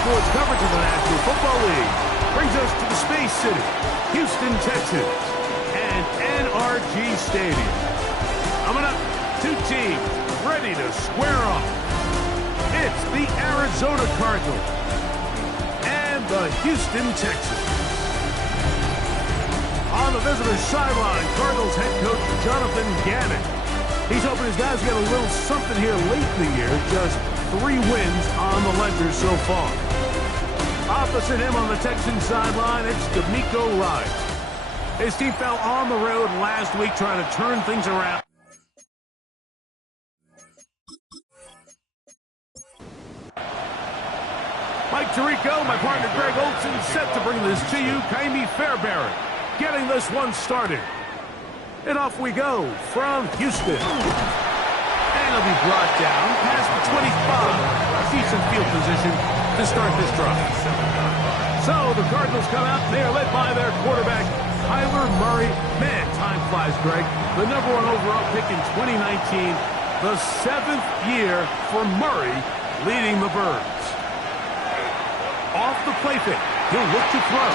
Sports coverage of the National Football League brings us to the Space City, Houston, Texas, and NRG Stadium. Coming up, two teams ready to square off. It's the Arizona Cardinals and the Houston Texans. On the visitor's sideline, Cardinals head coach Jonathan Gannon. He's hoping his guys get a little something here late in the year. Just 3 wins on the ledger so far. Opposite him on the Texans sideline, it's D'Amico Ryan. His team fell on the road last week trying to turn things around. Mike Tirico, my partner Greg Olson, set to bring this to you. Kaimi Fairbairn getting this one started. And off we go from Houston. And he'll be brought down past the 25. Decent field position to start this drive. So the Cardinals come out. They are led by their quarterback, Kyler Murray. Man, time flies, Greg. The #1 overall pick in 2019. The 7th year for Murray leading the Birds. Off the play fake. He'll look to throw.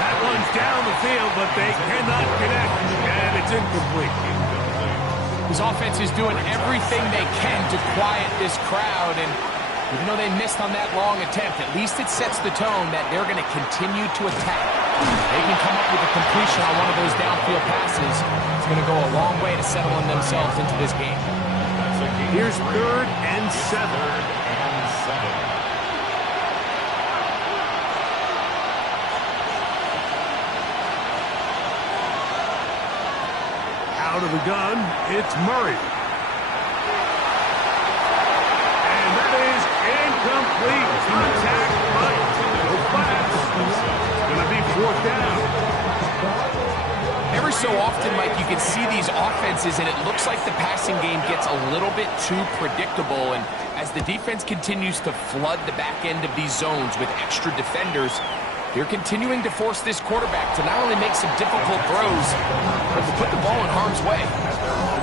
That one's down the field, but they cannot connect. And it's incomplete. His offense is doing everything they can to quiet this crowd, and even though they missed on that long attempt, at least it sets the tone that they're going to continue to attack. They can come up with a completion on one of those downfield passes. It's going to go a long way to settling themselves into this game. Here's 3rd and 7. Out of the gun, it's Murray. And that is incomplete. Contact, but no pass. It's going to be 4th down. Every so often, Mike, you can see these offenses, and it looks like the passing game gets a little bit too predictable. And as the defense continues to flood the back end of these zones with extra defenders, they're continuing to force this quarterback to not only make some difficult throws, but to put the ball in harm's way.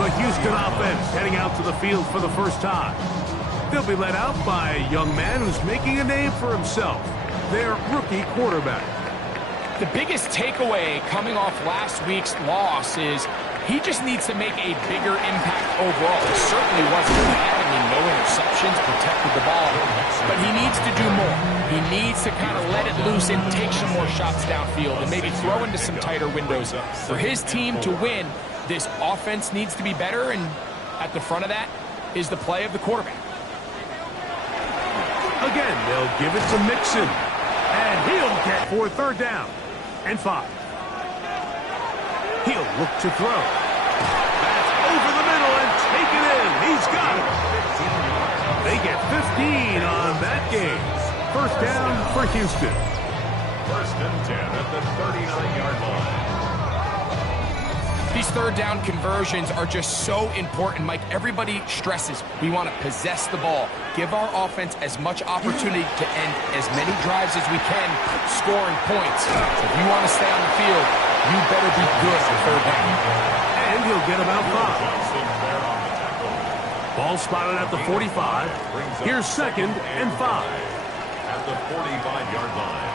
The Houston offense heading out to the field for the first time. They'll be led out by a young man who's making a name for himself, their rookie quarterback. The biggest takeaway coming off last week's loss is he just needs to make a bigger impact overall. It certainly wasn't bad. I mean, no interceptions, protected the ball, but he needs to do more. He needs to kind of let it loose and take some more shots downfield and maybe throw into some tighter windows. For his team to win, this offense needs to be better, and at the front of that is the play of the quarterback. Again, they'll give it to Mixon, and he'll get for 3rd down and 5. He'll look to throw. That's over the middle and take it in. He's got it. They get 15 on that game. 1st down for Houston. 1st and 10 at the 39-yard line. These 3rd down conversions are just so important, Mike. Everybody stresses we want to possess the ball, give our offense as much opportunity to end as many drives as we can, scoring points. So if you want to stay on the field, you better be good on 3rd down. And he'll get about 5. Ball spotted at the 45. Here's 2nd and 5. At the 45-yard line.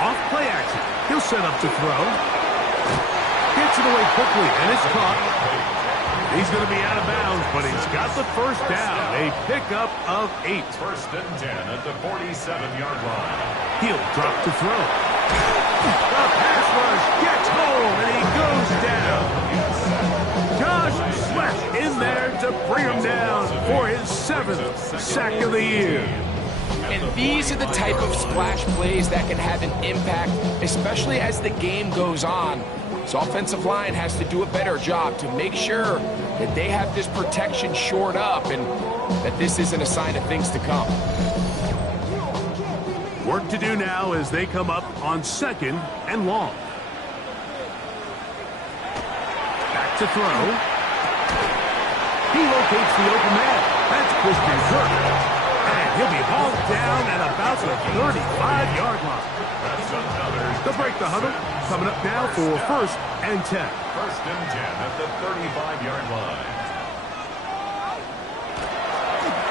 Off play action. He'll set up to throw. Gets it away quickly, and it's caught. He's going to be out of bounds, but he's got the 1st down. A pickup of 8. 1st and 10 at the 47-yard line. He'll drop to throw. The pass rush gets home, and he goes down. Josh Sweat in there to bring him down for his 7th sack of the year. And these are the type of splash plays that can have an impact, especially as the game goes on. So offensive line has to do a better job to make sure that they have this protection shored up and that this isn't a sign of things to come. Work to do now as they come up on 2nd and long. Back to throw. He locates the open man. That's Christian Kirk. And He'll be hauled down at about the 35-yard line. They'll break the huddle. Coming up now for 1st and 10. 1st and 10 at the 35-yard line.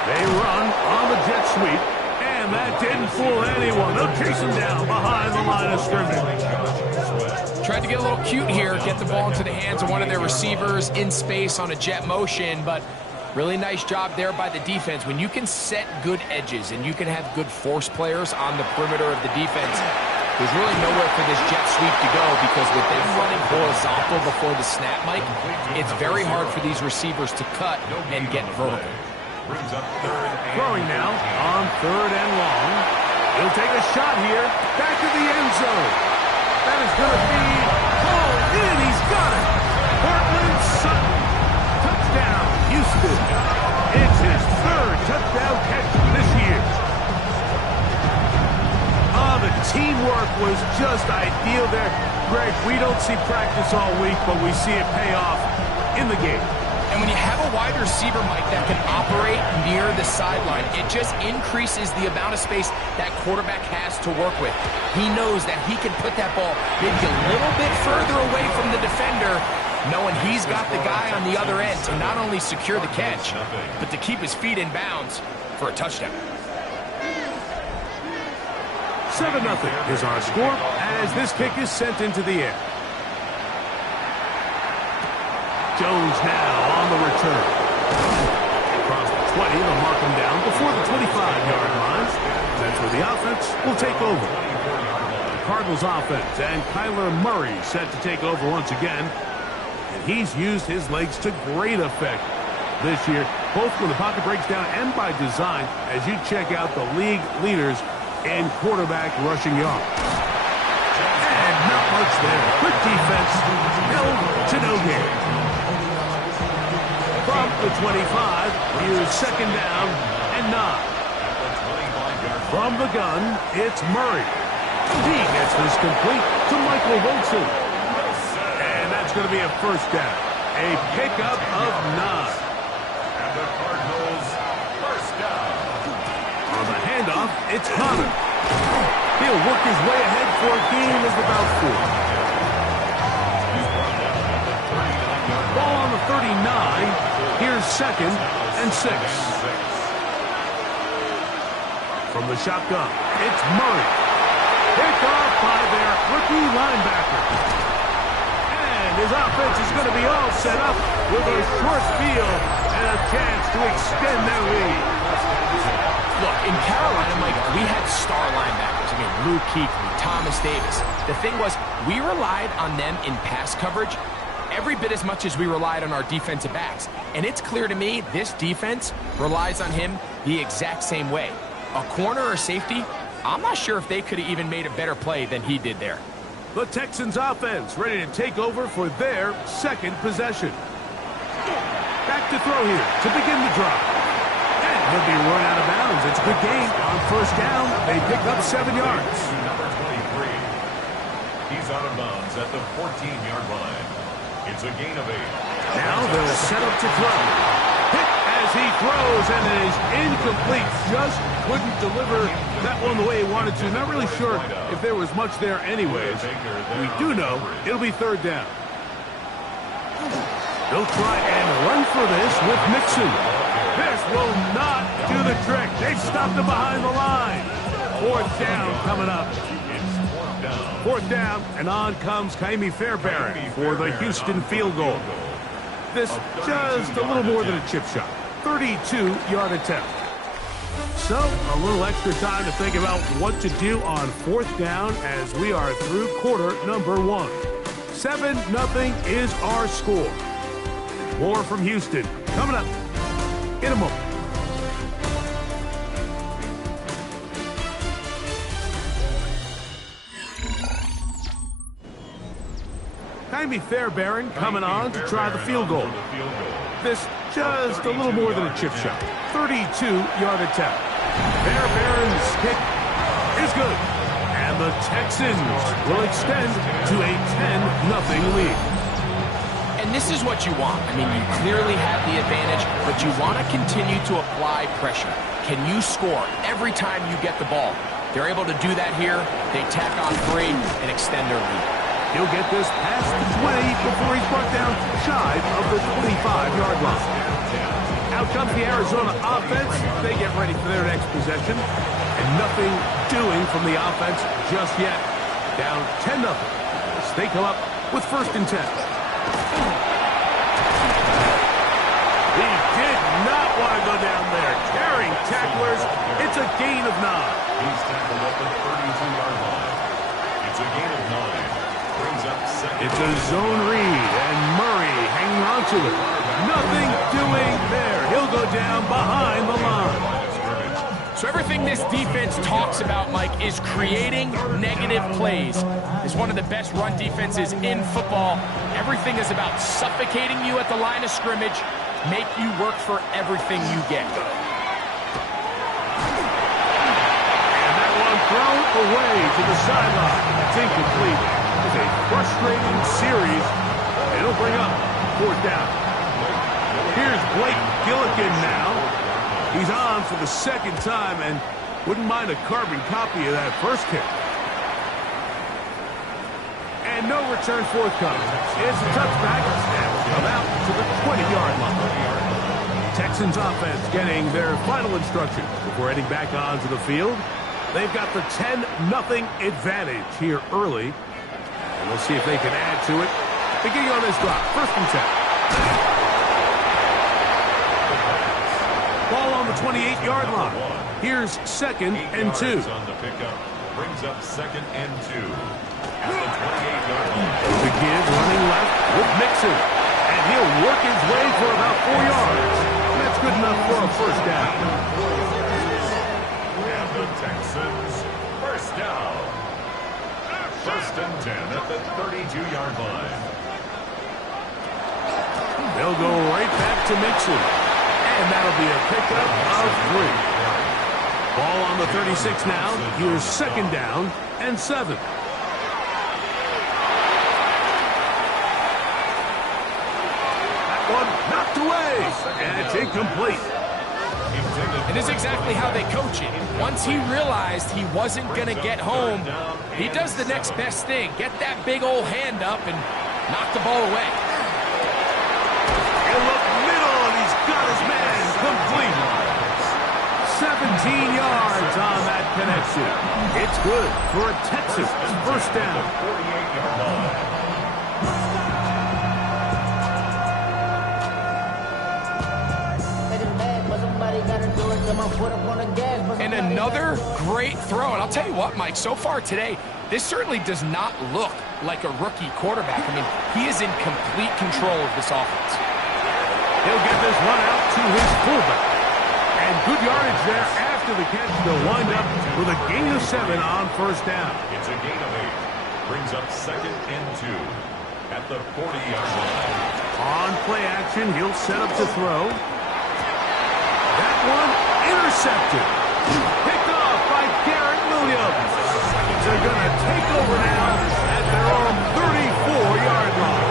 They run on the jet sweep, and that didn't fool anyone. They'll chase him down behind the line of scrimmage. Tried to get a little cute here, get the ball into the hands of one of their receivers in space on a jet motion, but really nice job there by the defense. When you can set good edges and you can have good force players on the perimeter of the defense, there's really nowhere for this jet sweep to go, because with them running horizontal before the snap, Mike, it's very hard for these receivers to cut and get vertical. Throwing now on 3rd and long. He'll take a shot here. Back to the end zone. That is going to be hauled in. He's got it. Portland Sutton. Touchdown, Houston. It's his 3rd touchdown catch this year. The teamwork was just ideal there. Greg, we don't see practice all week, but we see it pay off in the game. And when you have a wide receiver, Mike, that can operate near the sideline, it just increases the amount of space that quarterback has to work with. He knows that he can put that ball maybe a little bit further away from the defender, knowing he's got the guy on the other end to not only secure the catch, but to keep his feet in bounds for a touchdown. 7-0 is our score as this kick is sent into the air. Jones now on the return. Across the 20, they'll mark him down before the 25-yard line. That's where the offense will take over. The Cardinals offense and Kyler Murray set to take over once again. And he's used his legs to great effect this year, both when the pocket breaks down and by design, as you check out the league leaders in quarterback rushing yards. And not much there. Quick defense held to no gain. From the 25, here's 2nd down and 9. From the gun, it's Murray. He gets this complete to Michael Wilson. And that's going to be a 1st down. A pickup of 9. And the Cardinals' 1st down. On the handoff, it's Connor. He'll work his way ahead for a gain of about 4. Ball on the 39. Here's 2nd and 6. From the shotgun, it's Murray. Picked off by their rookie linebacker. And his offense is going to be all set up with a short field and a chance to extend their lead. Look, in Carolina, Mike, we had star linebackers. I mean, Luke Kuechly, Thomas Davis. The thing was, we relied on them in pass coverage every bit as much as we relied on our defensive backs. And it's clear to me this defense relies on him the exact same way. A corner or safety, I'm not sure if they could have even made a better play than he did there. The Texans offense ready to take over for their 2nd possession. Back to throw here to begin the drive. And he'll be run out of bounds. It's a good game. On 1st down, they pick up 7 yards. Number 23. He's out of bounds at the 14-yard line. It's a gain of 8. Now they'll set up to throw. Hit as he throws, and it is incomplete. Just couldn't deliver that one the way he wanted to. Not really sure if there was much there anyways. We do know it'll be 3rd down. They'll try and run for this with Mixon. This will not do the trick. They stopped him behind the line. 4th down coming up. 4th down, and on comes Kaimi Fairbairn for the Houston field goal. This just a little more than a chip shot. 32-yard attempt. So, a little extra time to think about what to do on 4th down as we are through quarter number 1. 7-0 is our score. More from Houston coming up in a moment. Kaimi Fairbairn coming on to try the field goal. This just a little more than a chip shot. 32-yard attempt. Fairbairn's kick is good. And the Texans will extend to a 10-0 lead. and this is what you want. I mean, you clearly have the advantage, but you want to continue to apply pressure. Can you score every time you get the ball? They're able to do that here. They tack on 3 and extend their lead. He'll get this past the 20 before he's brought down shy of the 25-yard line. Out comes the Arizona offense. They get ready for their next possession. And nothing doing from the offense just yet. Down 10-0. As they come up with 1st and 10. He did not want to go down there. Carrying tacklers. It's a gain of 9. He's tackled at the 32-yard line. It's a gain of 9. Brings up 2nd. It's a zone read, and Murray hanging on to it. Nothing doing there. He'll go down behind the line. So everything this defense talks about, Mike, is creating negative plays. It's one of the best run defenses in football. Everything is about suffocating you at the line of scrimmage, make you work for everything you get. And that one thrown away to the sideline. It's incomplete. It's a frustrating series. It'll bring up 4th down. Here's Blake Gillikin now. He's on for the 2nd time and wouldn't mind a carbon copy of that first kick. And no return forthcoming. It's a touchback and will come out to the 20-yard line. Texans offense getting their final instructions before heading back onto the field. They've got the 10-0 advantage here early. And we'll see if they can add to it. Beginning on this drive, 1st and 10. Ball on the 28-yard line. Here's 2nd and 2. On the pickup, brings up 2nd and 2. At the 28-yard line. Begin running left with Mixon. And he'll work his way for about 4 yards. That's good enough for a 1st down. And the Texans, 1st down. 1st and 10 at the 32-yard line. They'll go right back to Mixon. And that'll be a pickup of 3. Ball on the 36 now. Here's 2nd down and 7. That one knocked away. And it's incomplete. And this is exactly how they coach it. Once he realized he wasn't going to get home, he does the next best thing. Get that big old hand up and knock the ball away. And look middle, and he's got his man complete. 17 yards on that connection. It's good for a Texas 1st down. 48-yard line. And another great throw. And I'll tell you what, Mike, so far today, this certainly does not look like a rookie quarterback. I mean, he is in complete control of this offense. He'll get this one out to his fullback. And good yardage there after the catch. They'll wind up with a gain of 7 on 1st down. It's a gain of 8. Brings up 2nd and 2 at the 40-yard line. On play action, he'll set up to throw. That one intercepted. Picked off by Garrett Williams. They're going to take over now at their own 34-yard line.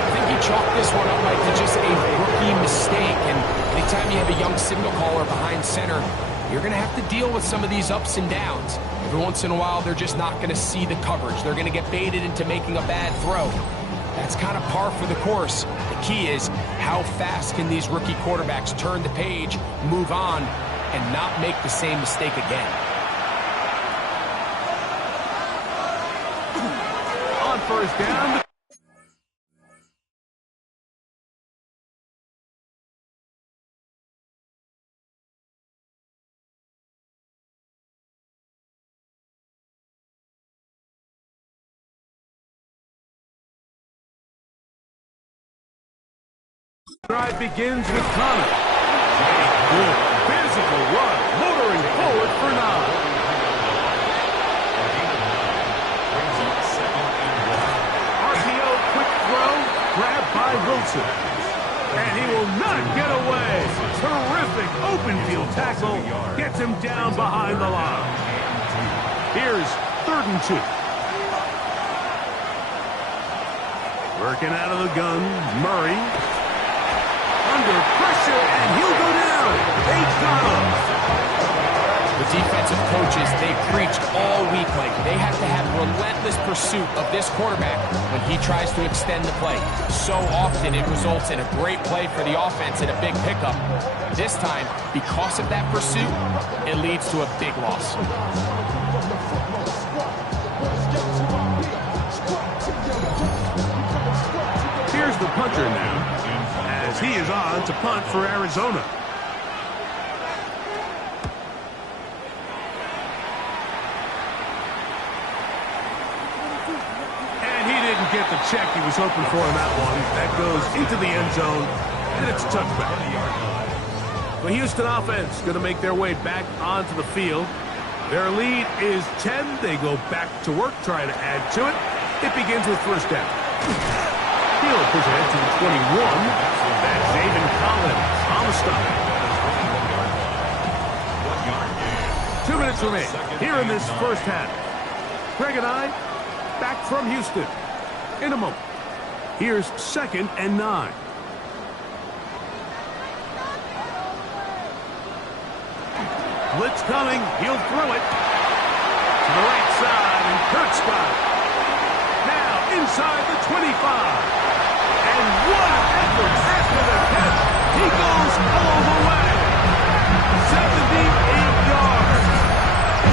I think he chalked this one up, Mike, to just a rookie mistake. And anytime you have a young signal caller behind center, you're going to have to deal with some of these ups and downs. Every once in a while, they're just not going to see the coverage. They're going to get baited into making a bad throw. That's kind of par for the course. The key is how fast can these rookie quarterbacks turn the page, move on, and not make the same mistake again. On 1st down. Drive begins with Connor. Good physical run, motoring forward for 9. RPO quick throw, grabbed by Wilson. And he will not get away. Terrific open field tackle. Gets him down behind the line. Here's 3rd and 2. Working out of the gun, Murray. Under pressure, and he'll go down. They got him. The defensive coaches, they preached all week like they have to have relentless pursuit of this quarterback when he tries to extend the play. So often it results in a great play for the offense and a big pickup. This time, because of that pursuit, it leads to a big loss. Here's the punter now, as he is on to punt for Arizona. Get the check he was hoping for in that one. That goes into the end zone, and it's a touchback. The Houston offense going to make their way back onto the field. Their lead is 10. They go back to work, trying to add to it. It begins with first down. He'll push ahead to the 21. That's David Collins on the stop. 2 minutes remain here in this first half. Greg and I back from Houston in a moment. Here's 2nd and 9. Blitz coming. He'll throw it to the right side, and Kurt's got it. Now inside the 25. And what an effort after the catch. He goes all the way. 78 yards.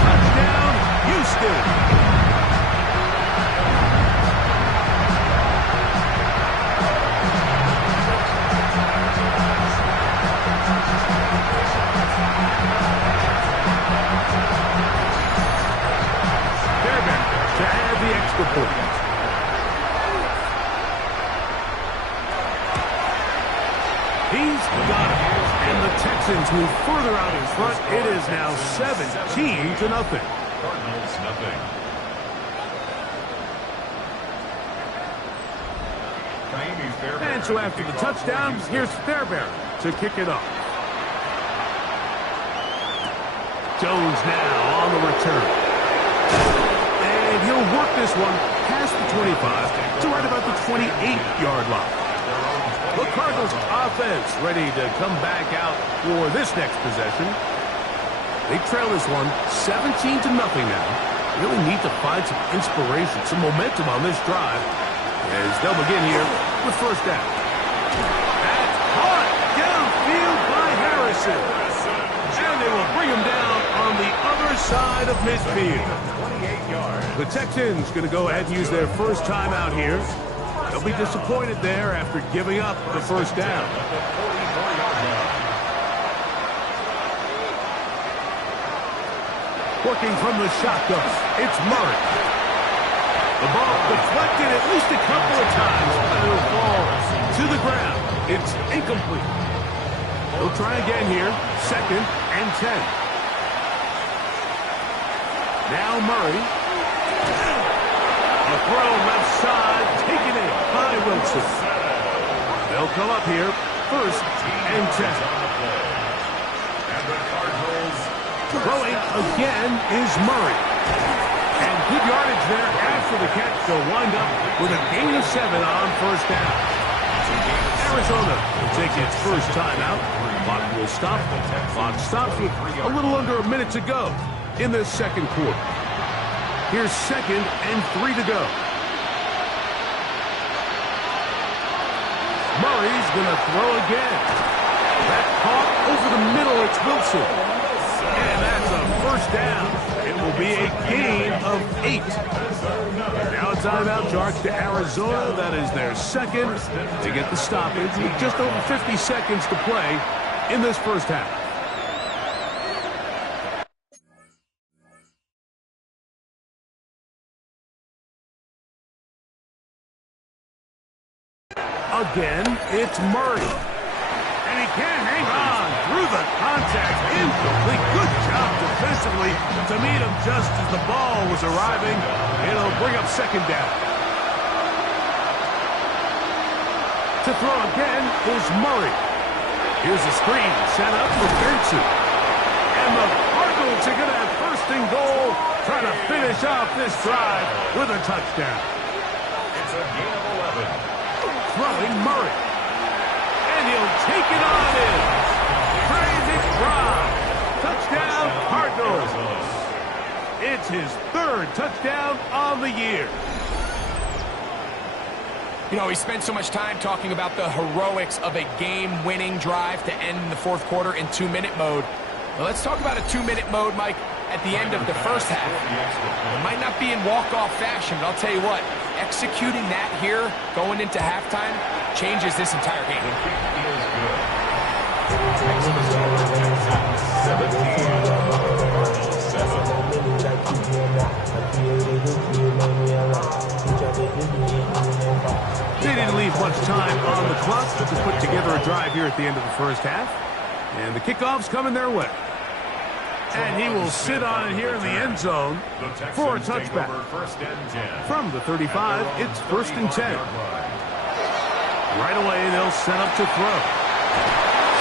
Touchdown, Houston. To add the extra point. He's got it. And the Texans move further out in front. It is now 17-0. Cardinals, nothing. And so after the touchdown, here's Fairbairn to kick it off. Jones now on the return. And he'll work this one past the 25 to right about the 28-yard line. The Cardinals offense ready to come back out for this next possession. They trail this one 17-0 now. Really need to find some inspiration, some momentum on this drive as they'll begin here with first down. That's caught downfield by Harrison. And they will bring him down on the other side of midfield. 28 yards. The Texans going to go ahead and use their first timeout here. They'll be disappointed there after giving up the first down. Working from the shotgun, it's Murray. The ball deflected at least a couple of times, but it'll fall to the ground. It's incomplete. They'll try again here, 2nd and 10. Now Murray. A throw left side, taken in by Wilson. They'll come up here, 1st and 10. And the Cardinals throwing again is Murray. And good yardage there after the catch. They'll wind up with a gain of 7 on first down. Arizona will take its first timeout. Clock will stop. Clock stops with a little under a minute to go in this second quarter. Here's 2nd and 3 to go. Murray's going to throw again. That caught over the middle. It's Wilson. And that's a first down. It will be a gain of 8. Now a timeout charge to Arizona. That is their 2nd. They get the stoppage with just over 50 seconds to play in this first half. Again, it's Murray. And he can't hang on through the contact. Incomplete. Good job defensively to meet him just as the ball was arriving. It'll bring up 2nd down. To throw again is Murray. Here's a screen set up for Benson. And the Cardinals are going to have 1st and goal, trying to finish off this drive with a touchdown. It's a gain of 11. throwing Murray. And he'll take it on in. Crazy drive. Touchdown, Cardinals. It's his third touchdown on the year. You know, he spent so much time talking about the heroics of a game-winning drive to end the fourth quarter in 2-minute mode. Well, let's talk about a 2-minute mode, Mike, at the end of the first half. It might not be in walk-off fashion, but I'll tell you what, executing that here, going into halftime, changes this entire game. They didn't leave much time on the clock to put together a drive here at the end of the first half. And the kickoff's coming their way. And he will sit on it here in the end zone for a touchback. From the 35, it's 1st and 10. Right away, they'll set up to throw.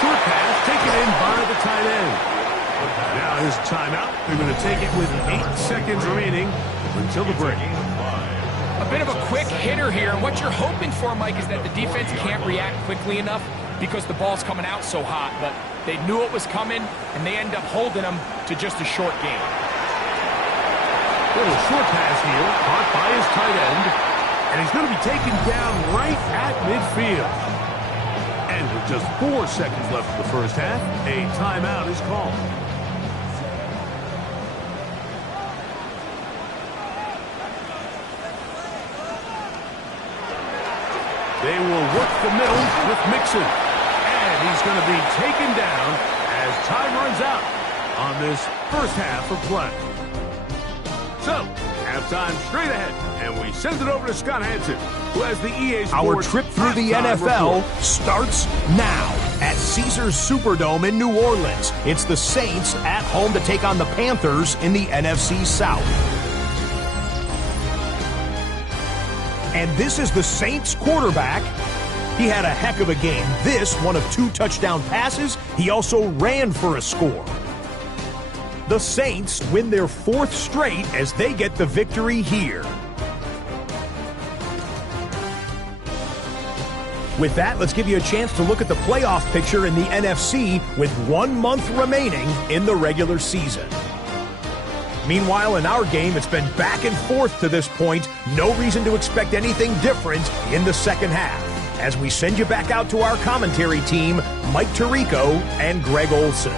Short pass taken in by the tight end. Now his timeout. They're going to take it with 8 seconds remaining until the break. A bit of a quick hitter here, and what you're hoping for, Mike, is that the defense can't react quickly enough because the ball's coming out so hot, but they knew it was coming, and they end up holding them to just a short game. Little short pass here, caught by his tight end, and he's going to be taken down right at midfield. And with just 4 seconds left in the first half, a timeout is called. They will work the middle with Mixon. And he's going to be taken down as time runs out on this first half of play. So, halftime straight ahead. And we send it over to Scott Hansen, who has the EA Sports. Our trip through the NFL starts now at Caesars Superdome in New Orleans. It's the Saints at home to take on the Panthers in the NFC South. And this is the Saints quarterback. He had a heck of a game. This, one of 2 touchdown passes. He also ran for a score. The Saints win their 4th straight as they get the victory here. With that, let's give you a chance to look at the playoff picture in the NFC with 1 month remaining in the regular season. Meanwhile, in our game, it's been back and forth to this point. No reason to expect anything different in the second half. As we send you back out to our commentary team, Mike Tirico and Greg Olson.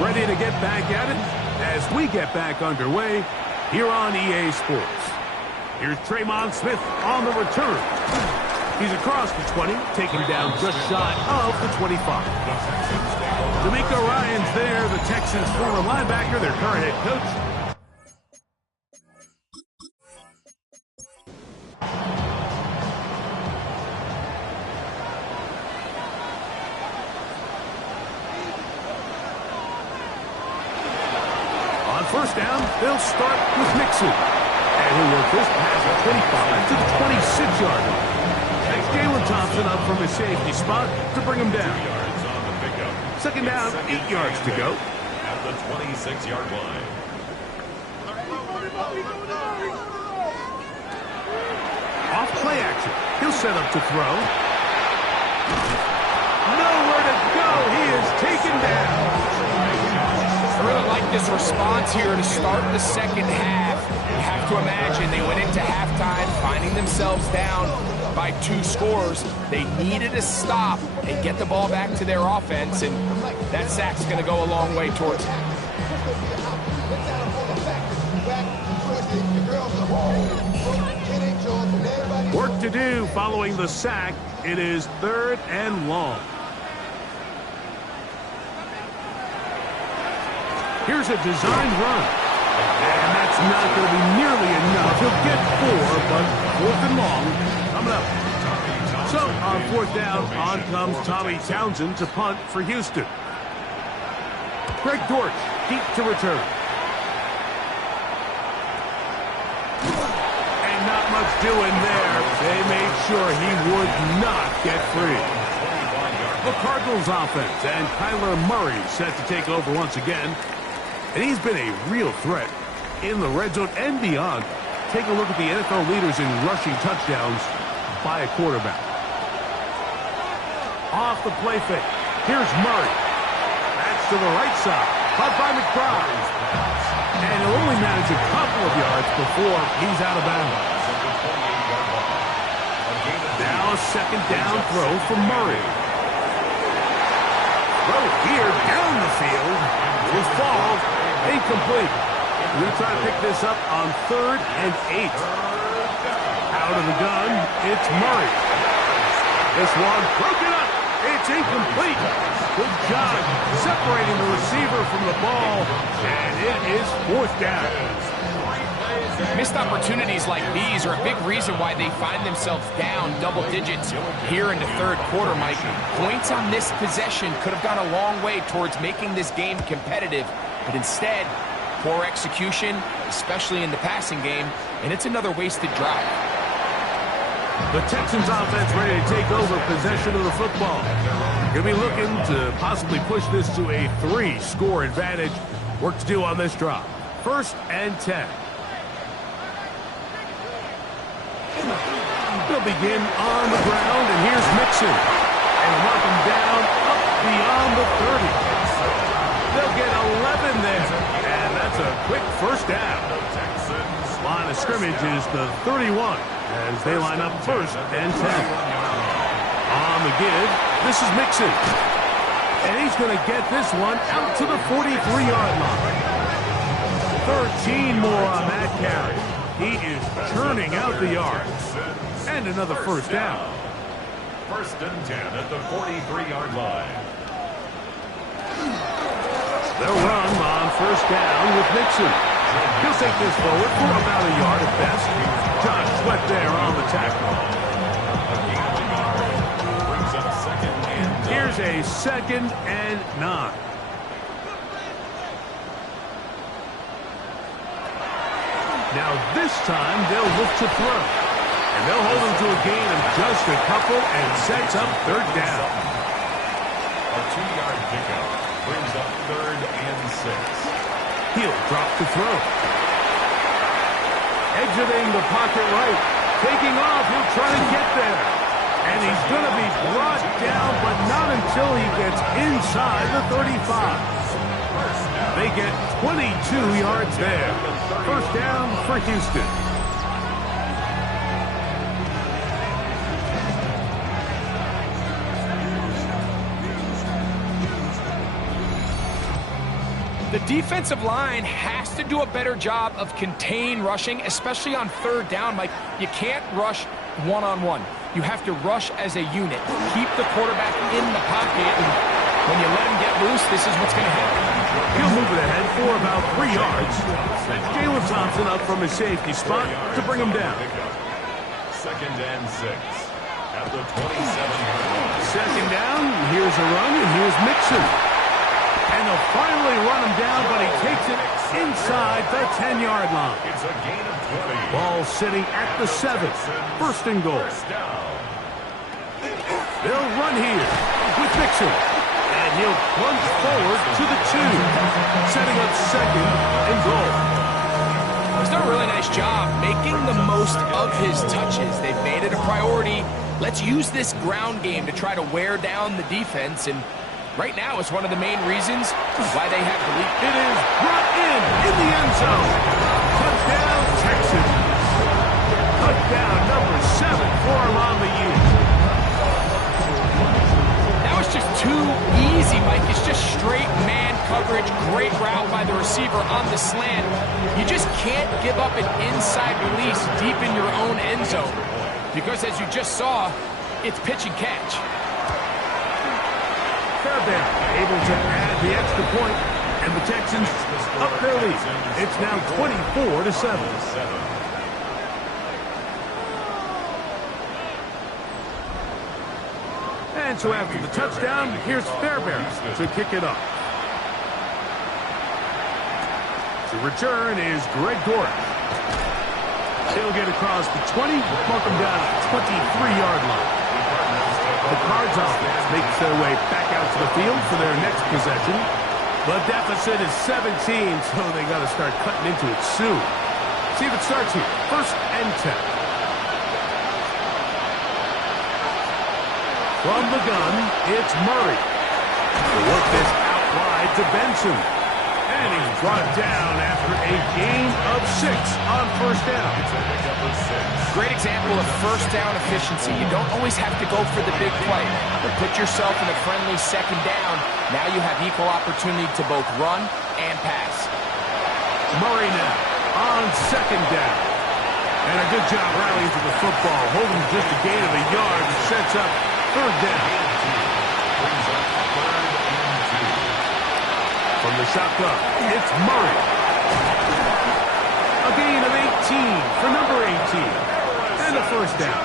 Ready to get back at it as we get back underway here on EA Sports. Here's Traymon Smith on the return. He's across the 20, taken down just shy of the 25. D'Amico Ryan's there, the Texans' former linebacker, their current head coach. First down, they'll start with Mixon. And he'll work this pass at 25 to the 26-yard line. Takes Jalen Thompson up from his safety spot to bring him down. Second down, 8 yards to go. At the 26-yard line. Off play action. He'll set up to throw. Nowhere to go. He is taken down. I really like this response here to start the second half. You have to imagine they went into halftime finding themselves down by 2 scores. They needed a stop and get the ball back to their offense, and that sack's going to go a long way towards it. Work to do following the sack. It is 3rd and long. Here's a designed run. And that's not going to be nearly enough. He'll get 4, but 4th and long coming up. So, on 4th down, on comes Tommy Townsend to punt for Houston. Greg Dortch, deep to return. And not much doing there. They made sure he would not get free. The Cardinals offense and Kyler Murray set to take over once again. And he's been a real threat in the red zone and beyond. Take a look at the NFL leaders in rushing touchdowns by a quarterback. Off the play fake. Here's Murray. That's to the right side. Caught by McBride. And he'll only manage a couple of yards before he's out of bounds. Now a second down throw for Murray. Throw here down the field. Will fall. Incomplete. We're going to try to pick this up on 3rd and 8. Out of the gun, it's Murray. This one broken up. It's incomplete. Good job separating the receiver from the ball, and it is 4th down. Missed opportunities like these are a big reason why they find themselves down double digits here in the 3rd quarter, Mike. Points on this possession could have gone a long way towards making this game competitive, but instead, poor execution, especially in the passing game, and it's another wasted drive. The Texans offense ready to take over possession of the football. Going to be looking to possibly push this to a 3-score advantage. Work to do on this drop. 1st and 10. They'll begin on the ground, and here's Mixon. And knock him down up beyond the 30. They'll get 11 there. And that's a quick 1st down. Line of scrimmage is the 31 as they line up 1st and 10. On the give, this is Mixon. And he's going to get this one out to the 43-yard line. 13 more on that carry. He is churning out the yards. And another 1st down. 1st and 10 at the 43-yard line. They'll run on 1st down with Mixon. He'll take this forward for about a yard at best. Josh Sweat there on the tackle. Here's a 2nd and 9. Now this time they'll look to throw. And they'll hold him to a gain of just a couple and sets up 3rd down. A 2-yard pickup brings up 3rd and 6. He'll drop to throw. Exiting the pocket right. Taking off, he'll try to get there. And he's going to be brought down, but not until he gets inside the 35. They get 22 yards there. 1st down for Houston. The defensive line has to do a better job of contain rushing, especially on 3rd down. Mike, you can't rush one-on-one. You have to rush as a unit. Keep the quarterback in the pocket, and when you let him get loose, this is what's going to happen. He'll move it ahead for about 3 yards. That's Jalen Thompson up from his safety spot to bring him down. 2nd and 6 at the 27-yard line. 2nd down, here's a run, and here's Mixon. And they'll finally run him down, but he takes it inside the 10-yard line. It's a gain of 20. Ball sitting at the 7. 1st and goal. They'll run here with Mixon. And he'll plunge forward to the 2. Setting up 2nd and goal. He's done a really nice job making the most of his touches. They've made it a priority. Let's use this ground game to try to wear down the defense, and right now, it's one of the main reasons why they have the lead. It is brought in the end zone. Touchdown, Texans. Touchdown number 7 for him on the year. That was just too easy, Mike. It's just straight man coverage. Great route by the receiver on the slant. You just can't give up an inside release deep in your own end zone, because as you just saw, it's pitch and catch. Fairbairn able to add the extra point, and the Texans up their lead. It's now 24-7. And so after the touchdown, here's Fairbairn to kick it off. The return is Greg Dortch. He'll get across the 20, mark him down at the 23-yard line. The Cards offense makes their way back out to the field for their next possession. The deficit is 17, so they got to start cutting into it soon. See if it starts here. 1st and 10. From the gun, it's Murray. He'll work this out wide to Benson. And he's brought down after a gain of 6 on 1st down. Great example of 1st down efficiency. You don't always have to go for the big play, but put yourself in a friendly 2nd down. Now you have equal opportunity to both run and pass. Murray now on 2nd down. And a good job rallying to the football, holding just a gain of a yard and sets up 3rd down. From the shotgun, it's Murray. A gain of 18 for number 18. And a 1st down.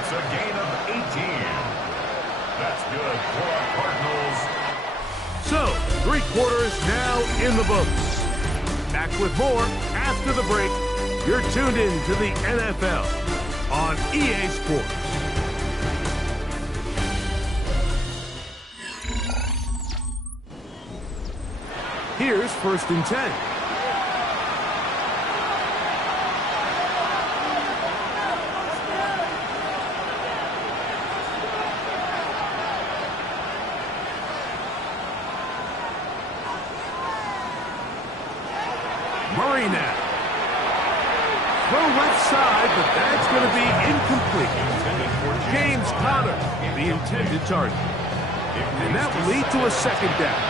It's a gain of 18. That's good for our Cardinals. So, 3 quarters now in the books. Back with more after the break. You're tuned in to the NFL on EA Sports. Here's 1st and 10. Murray now. Throw left side, but that's going to be incomplete. James Conner, the intended target. And that will lead to a 2nd down.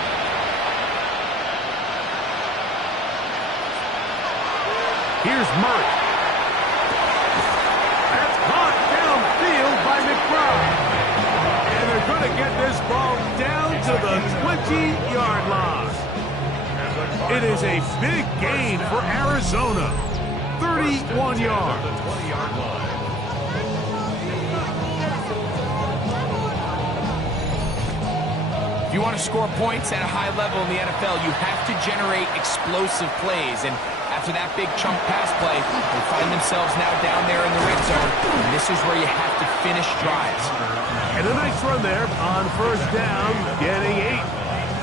Here's Murray. That's caught downfield by McBride. And they're going to get this ball down to the 20-yard line. It is a big gain for Arizona. 31 yards. The 20-yard line. If you want to score points at a high level in the NFL, you have to generate explosive plays. And after that big chunk pass play, they find themselves now down there in the red zone. And this is where you have to finish drives. And a nice run there on 1st down, getting 8.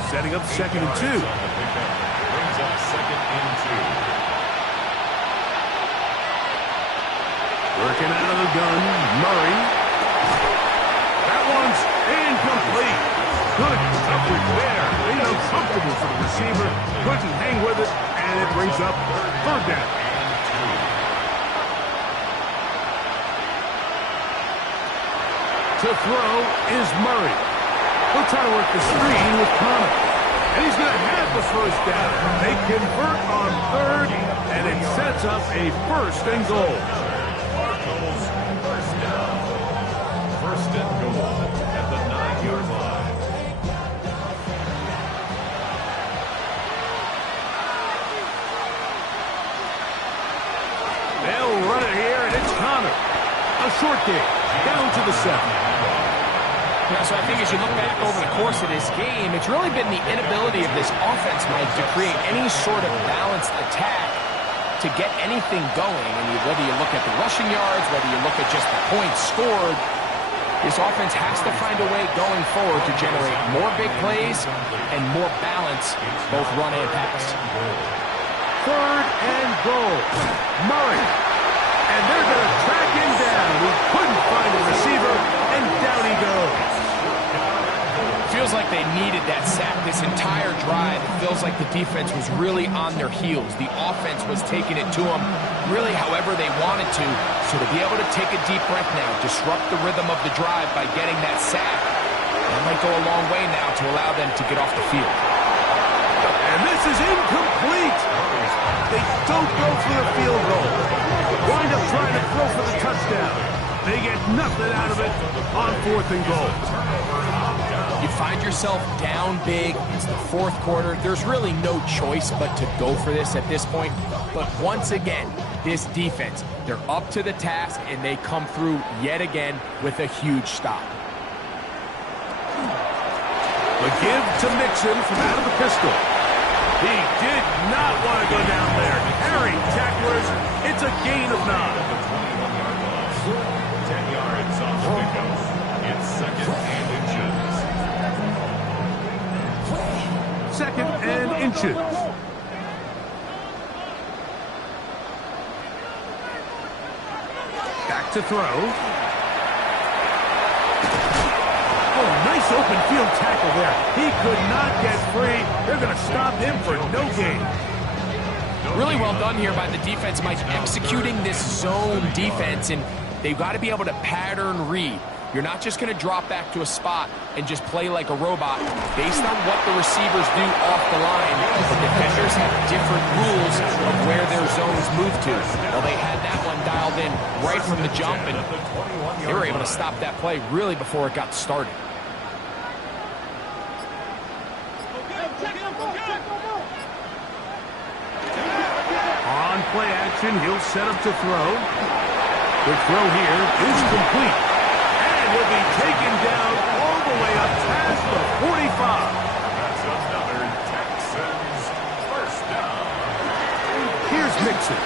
Setting up 2nd and 2. Brings up 2nd and 2. Working out of the gun, Murray. That one's incomplete. Good coverage there. Made it uncomfortable for the receiver. Couldn't hang with it, and it brings up 3rd down. To throw is Murray. He'll try to work the screen with Conner. And he's going to have the 1st down. They convert on 3rd, and it sets up a 1st and goal. Cardinals 1st down. 1st and goal at the 9-yard line. They'll run it here, and it's Conner. A short game, down to the 7. Yeah, so I think as you look back over the course of this game, it's really been the inability of this offense, Mike, to create any sort of balanced attack to get anything going. And whether you look at the rushing yards, whether you look at just the points scored, this offense has to find a way going forward to generate more big plays and more balance, both run and pass. 3rd and goal. Murray. And they're going to track him down. He couldn't find a receiver, and down he goes. Feels like they needed that sack this entire drive. It feels like the defense was really on their heels. The offense was taking it to them really however they wanted to. So to be able to take a deep breath now, disrupt the rhythm of the drive by getting that sack, that might go a long way now to allow them to get off the field. And this is incomplete. They don't go for the field goal. Wind up trying to throw for the touchdown. They get nothing out of it on 4th and goal. You find yourself down big. It's the 4th quarter. There's really no choice but to go for this at this point. But once again, this defense. They're up to the task, and they come through yet again with a huge stop. The give to Mixon from out of the pistol. He did not want to go down there. Harry tacklers. It's a gain of 9. 21-yard loss. 10 yards on the pickup. It's second and inches. Second and inches. Back to throw. Oh, nice open field tackle there. He could not get free. They're going to stop him for no gain. Really well done here by the defense, Mike, executing this zone defense, and they've got to be able to pattern read. You're not just going to drop back to a spot and just play like a robot. Based on what the receivers do off the line, the defenders have different rules of where their zones move to. Well, they had that one dialed in right from the jump, and they were able to stop that play really before it got started. On play action, he'll set up to throw. The throw here is complete. And he'll be taken down all the way up past the 45. That's another Texans first down. Here's Mixon.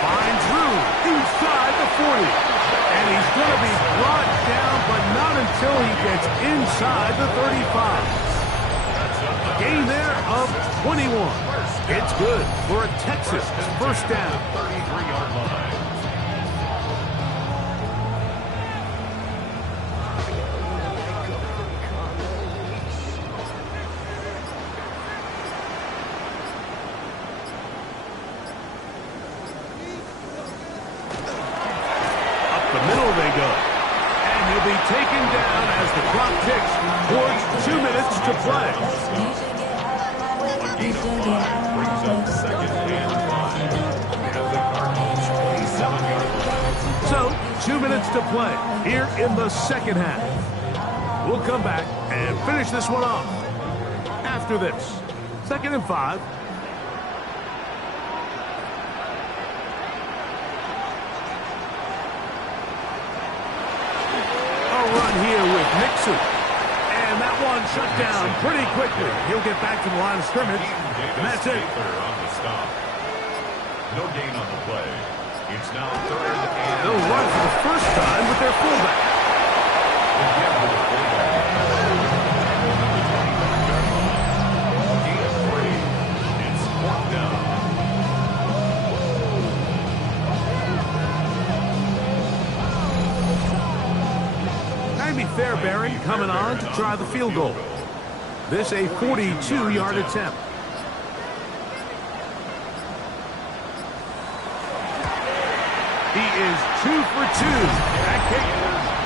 Finds room inside the 40. And he's going to be brought down, but not until he gets inside the 35. Gain there of 21. It's good for a Texas first down. 33-yard line. Up the middle they go. And he'll be taken down as the clock ticks towards 2 minutes to play. A gain of 5 brings up second and 5 at the Cardinals 27-yard line. So, 2 minutes to play here in the second half. We'll come back and finish this one off after this. 2nd and 5. A run here with Mixon. And that one shut down pretty quickly. He'll get back to the line of scrimmage. And that's it. On the stop. No gain on the play. It's now 3rd and They'll run for the first time with their fullback. again with the fullback. Gain of 3. It's 4th down. Jaime Fairbairn coming on to try the field goal. This a 42-yard attempt. He is 2 for 2. That kick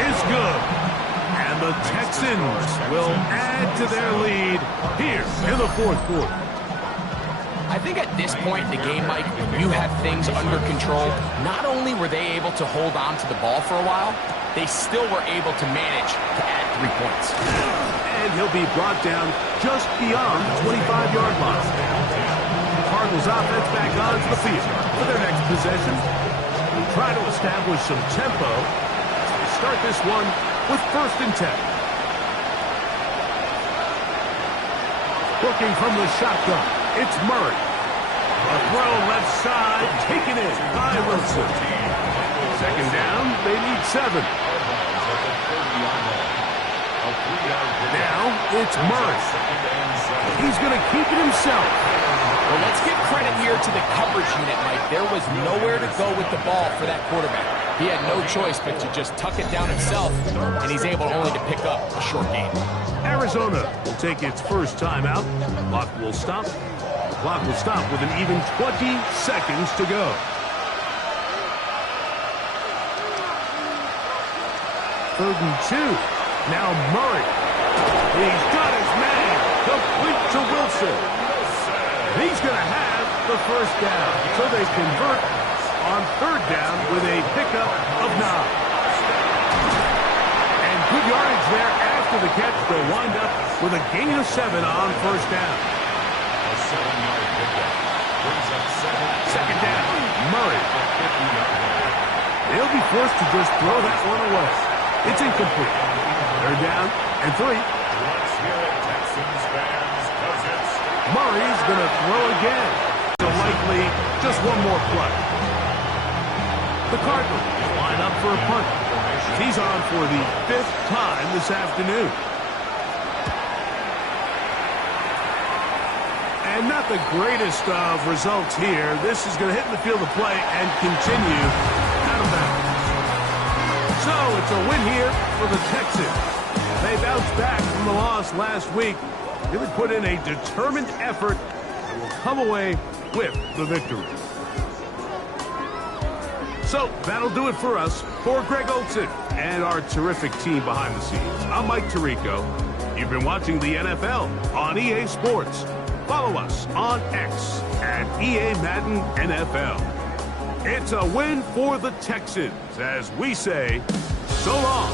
is good. And the Texans will add to their lead here in the 4th quarter. I think at this point in the game, Mike, when you have things under control, not only were they able to hold on to the ball for a while, they still were able to manage to add 3 points. And he'll be brought down just beyond the 25-yard line. The Cardinals offense back onto the field for their next possession. We try to establish some tempo as they start this one with 1st and 10. Looking from the shotgun, it's Murray. A throw left side, taken in by Wilson. 2nd down, they need 7. Now it's Murray. He's going to keep it himself. Well, let's give credit here to the coverage unit, Mike. There was nowhere to go with the ball for that quarterback. He had no choice but to just tuck it down himself, and he's able only to pick up a short gain. Arizona will take its first timeout. Clock will stop. The clock will stop with an even 20 seconds to go. Third and 2. Now Murray. He's got his man. Complete to Wilson. He's going to have the first down. So they convert on 3rd down with a pickup of 9. And good yardage there after the catch. They'll wind up with a gain of 7 on 1st down. A 7-yard pickup brings up 2nd down. Murray. He'll be forced to just throw that one away. It's incomplete. They're down and 3. Let's hear it, Texans fans, because it's Murray's going to throw again. So likely just one more play. The Cardinals line up for a punt. He's on for the 5th time this afternoon. And not the greatest of results here. This is going to hit in the field of play and continue out of bounds. So it's a win here for the Texans. They bounced back from the loss last week. Really put in a determined effort and will come away with the victory. So that'll do it for us. For Greg Olsen and our terrific team behind the scenes, I'm Mike Tirico. You've been watching the NFL on EA Sports. Follow us on X at EA Madden NFL. It's a win for the Texans as we say so long.